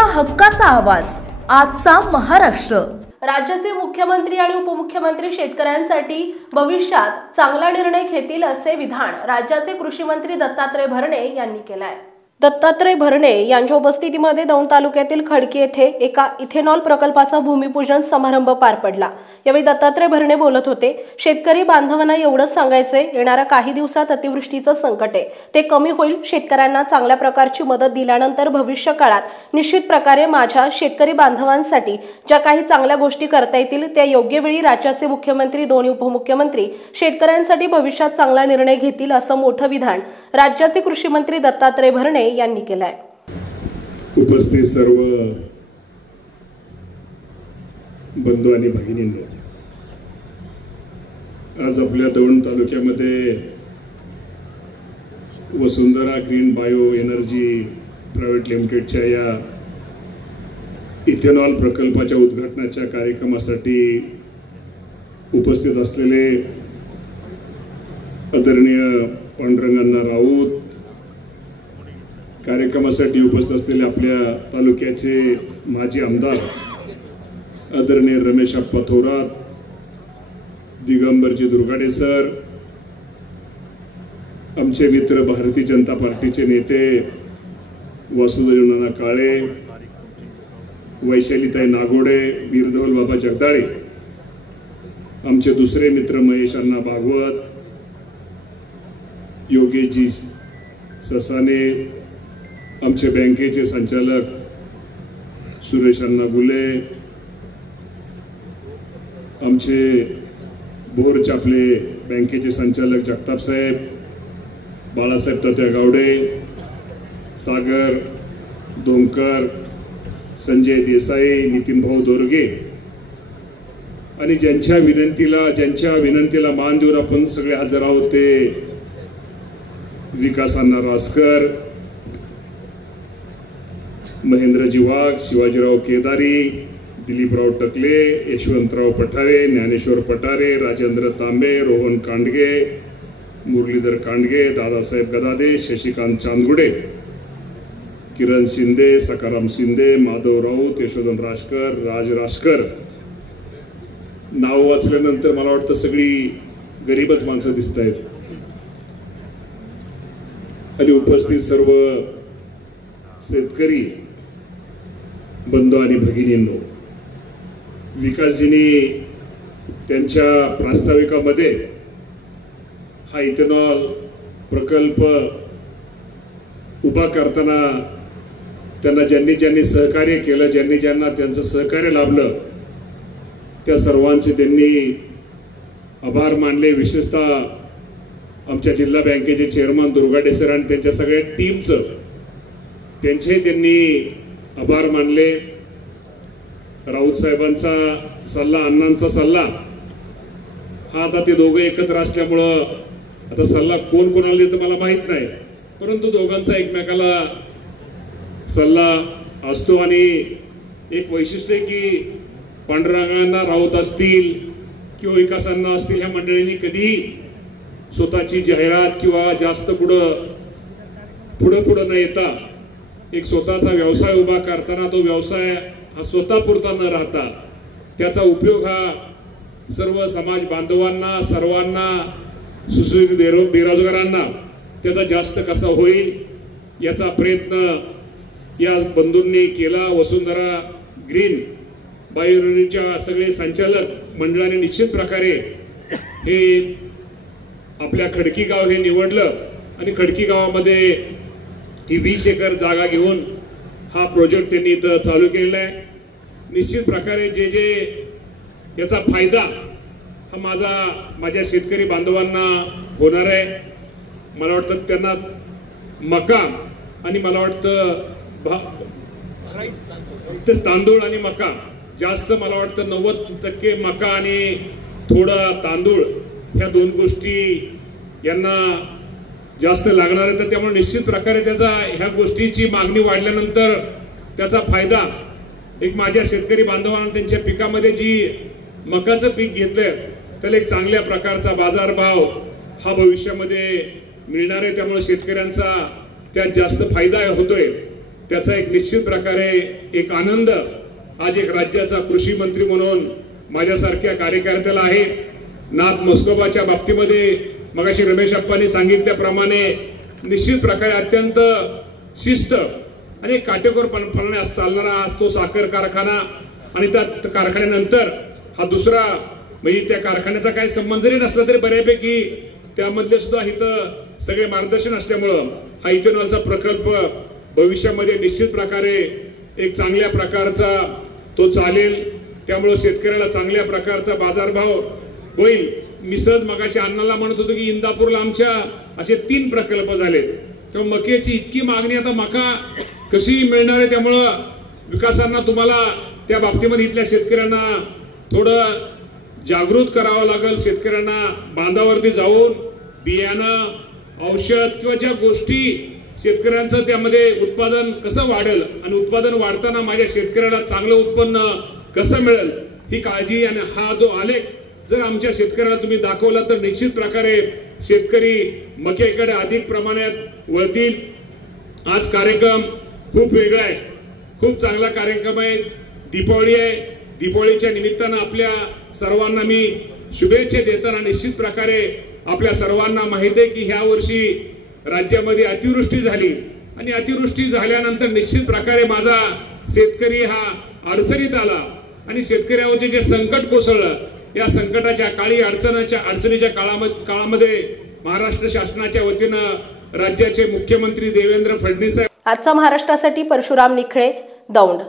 तुमच्या हक्काचा आवाज, आजचा महाराष्ट्र। राज्याचे मुख्यमंत्री आणि उपमुख्यमंत्री शेतकऱ्यांसाठी भविष्यात चांगला निर्णय घेतील असे विधान राज्याचे कृषी मंत्री दत्तात्रय भरणे यांनी केले आहे। दत्तात्रय भरणे यांच्या उपस्थितीमध्ये दौंड तालुक्यातील खडकी येथे एका इथेनॉल प्रकल्पाचा भूमिपूजन समारंभ पार पडला। यावेळी दत्तात्रय भरणे बोलत होते। शेतकरी बांधवांना एवढंच सांगायचे, येणाऱ्या काही दिवसात अतिवृष्टीचं संकट आहे, ते कमी होईल। शेतकऱ्यांना चांगल्या प्रकारची मदत दिल्यानंतर भविष्य काळात निश्चित प्रकारे माझ्या शेतकरी बांधवांसाठी ज्या काही चांगल्या गोष्टी करता येतील त्या योग्य वेळी राज्याचे मुख्यमंत्री, दोन्ही उपमुख्यमंत्री शेतकऱ्यांसाठी भविष्यात चांगला निर्णय घेतील असं मोठं विधान राज्याचे कृषी मंत्री दत्तात्रय भरणे यांनी केलाय। उपस्थित सर्व बंधू आणि भगिनींनो, आज आपल्या दौंड तालुक्यामध्ये वसुंधरा ग्रीन बायो एनर्जी प्रायव्हेट लिमिटेडच्या या इथेनॉल प्रकल्पाच्या उद्घाटनाच्या कार्यक्रमासाठी उपस्थित असलेले आदरणीय पांडुरंगांना राऊत, कार्यक्रमासाठी उपस्थित असलेले आपल्या तालुक्याचे माजी आमदार आदरणीय रमेश अप्पा थोरात, दिगंबरजी दुर्गाडे सर, आमचे मित्र भारतीय जनता पार्टीचे नेते वासुदेव नाना काळे, वैशालीताई नागोडे, वीरधवल बाबा जगदाळे, आमचे दुसरे मित्र महेश अण्णा भागवत, योगेशजी ससाने, आमचे बँकेचे संचालक सुरेश अण्णा गुले, आमचे बोरचे आपले बँकेचे संचालक जगताप साहेब, बाळासाहेब तात्या गावडे, सागर दोमकर, संजय देसाई, नितीन भाऊ दोरगे आणि ज्यांच्या विनंतीला मान देऊन आपण सगळे हजर आहोत ते विकास अण्णा रासकर, महेंद्रजी वाघ, शिवाजीराव केदारी, दिलीपराव टकले, यशवंतराव पठारे, ज्ञानेश्वर पठारे, राजेंद्र तांबे, रोहन कांडगे, मुरलीधर कांडगे, दादासाहेब गदादे, शशिकांत चांदगुडे, किरण शिंदे, सकाराम शिंदे, माधव राऊत, यशोधन राजकर, राज राजकर। नाव वाचल्यानंतर मला वाटतं सगळी गरीबच माणसं दिसत आहेत आणि उपस्थित सर्व शेतकरी बंधू आणि भगिनींनो, विकासजींनी त्यांच्या प्रास्ताविकामध्ये हा इथेनॉल प्रकल्प उभा करताना त्यांना ज्यांनी सहकार्य केलं, ज्यांना त्यांचं सहकार्य लाभलं त्या सर्वांचे त्यांनी आभार मानले। विशेषतः आमच्या जिल्हा बँकेचे चेअरमन दुर्गाडे सर आणि त्यांच्या सगळ्या टीमचं त्यांनी आभार मानले। राऊत साहेबांचा सल्ला, अण्णांचा सल्ला हा आता ते दोघे एकत्र असल्यामुळं आता सल्ला कोण कोणाला देतं मला माहित नाही, परंतु दोघांचा एकमेकाला सल्ला असतो आणि एक वैशिष्ट्य आहे की पांडुरंगांना राऊत असतील किंवा विकासांना असतील ह्या मंडळींनी कधीही स्वतःची जाहिरात किंवा जास्त पुढं न येता एक स्वतःचा व्यवसाय उभा करताना तो व्यवसाय हा स्वतः पुरता न राहता त्याचा उपयोग हा सर्व समाज बांधवांना, सर्वांना, सुशिक्षित बेरोजगारांना त्याचा जास्त कसा होईल याचा प्रयत्न या बंधूंनी केला। वसुंधरा ग्रीन बायोएनर्जीच्या सगळे संचालक मंडळाने निश्चित प्रकारे हे आपल्या खडकी गाव हे निवडलं आणि खडकी गावामध्ये ही 20 एकर जागा घेऊन हा प्रोजेक्ट त्यांनी इथं चालू केलेला आहे। निश्चित प्रकारे जे याचा फायदा हा माझ्या शेतकरी बांधवांना होणार आहे। मला वाटतं त्यांना मका आणि मला वाटतं तांदूळ आणि मका जास्त, मला वाटतं 90% मका आणि थोडा तांदूळ ह्या दोन गोष्टी यांना जास्त लागणार आहे। तर त्यामुळे निश्चित प्रकारे त्याचा ह्या गोष्टीची मागणी वाढल्यानंतर त्याचा फायदा एक माझ्या शेतकरी बांधवांना त्यांच्या पिकामध्ये जी मकाचं पीक घेतलंय त्याला एक चांगल्या प्रकारचा बाजारभाव हा भविष्यामध्ये मिळणार आहे। त्यामुळे शेतकऱ्यांचा त्यात जास्त फायदा होतोय त्याचा एक निश्चित प्रकारे एक आनंद आज एक राज्याचा कृषी मंत्री म्हणून माझ्यासारख्या कार्यकर्त्याला आहे. नाथ मस्कोबाच्या बाबतीमध्ये मगाशी रमेश अप्पांनी सांगितल्याप्रमाणे निश्चित प्रकारे अत्यंत शिस्त आणि काटेकोरपणाने चालणारा आज तो साखर कारखाना आणि त्या कारखान्यानंतर हा दुसरा म्हणजे त्या कारखान्याचा काही संबंध जरी नसला तरी बऱ्यापैकी त्यामधले सुद्धा इथं सगळे मार्गदर्शन असल्यामुळं हा इथेनॉलचा प्रकल्प भविष्यामध्ये निश्चित प्रकारे एक चांगल्या प्रकारचा तो चालेल. त्यामुळे शेतकऱ्याला चांगल्या प्रकारचा बाजारभाव होईल. मी सहज मगाशी अण्णाला म्हणत होतो की इंदापूरला आमच्या असे 3 प्रकल्प झालेत. त्यामुळे मक्याची इतकी मागणी, आता मका कशी मिळणार आहे, त्यामुळं विकासांना तुम्हाला त्या बाबतीमध्ये इथल्या शेतकऱ्यांना थोडं जागृत करावं लागेल. शेतकऱ्यांना बांधावरती जाऊन बियाणं, औषध किंवा ज्या गोष्टी शेतकऱ्यांचं त्यामध्ये उत्पादन कसं वाढेल आणि उत्पादन वाढताना माझ्या शेतकऱ्याला चांगलं उत्पन्न कसं मिळेल ही काळजी आणि हा जो आलेख जर आमच्या शेतकऱ्याला तुम्ही दाखवला तर निश्चित प्रकारे शेतकरी मक्याकडे अधिक प्रमाणात वळतील. आज कार्यक्रम खूप वेगळा आहे, खूप चांगला कार्यक्रम आहे. दीपावली आहे. दीपावलीच्या निमित्तानं आपल्या सर्वांना मी शुभेच्छा देताना निश्चित प्रकारे आपल्या सर्वांना माहिती आहे की ह्या वर्षी राज्यामध्ये अतिवृष्टी झाली आणि अतिवृष्टी झाल्यानंतर निश्चित प्रकारे माझा शेतकरी हा अडचणीत आला आणि शेतकऱ्यावरचे जे संकट कोसळलं, या संकटाच्या काळी अडचणीच्या काळामध्ये महाराष्ट्र शासनाच्या वतीनं राज्याचे मुख्यमंत्री देवेंद्र फडणवीस आजचा महाराष्ट्रासाठी परशुराम निखळे, दौंड.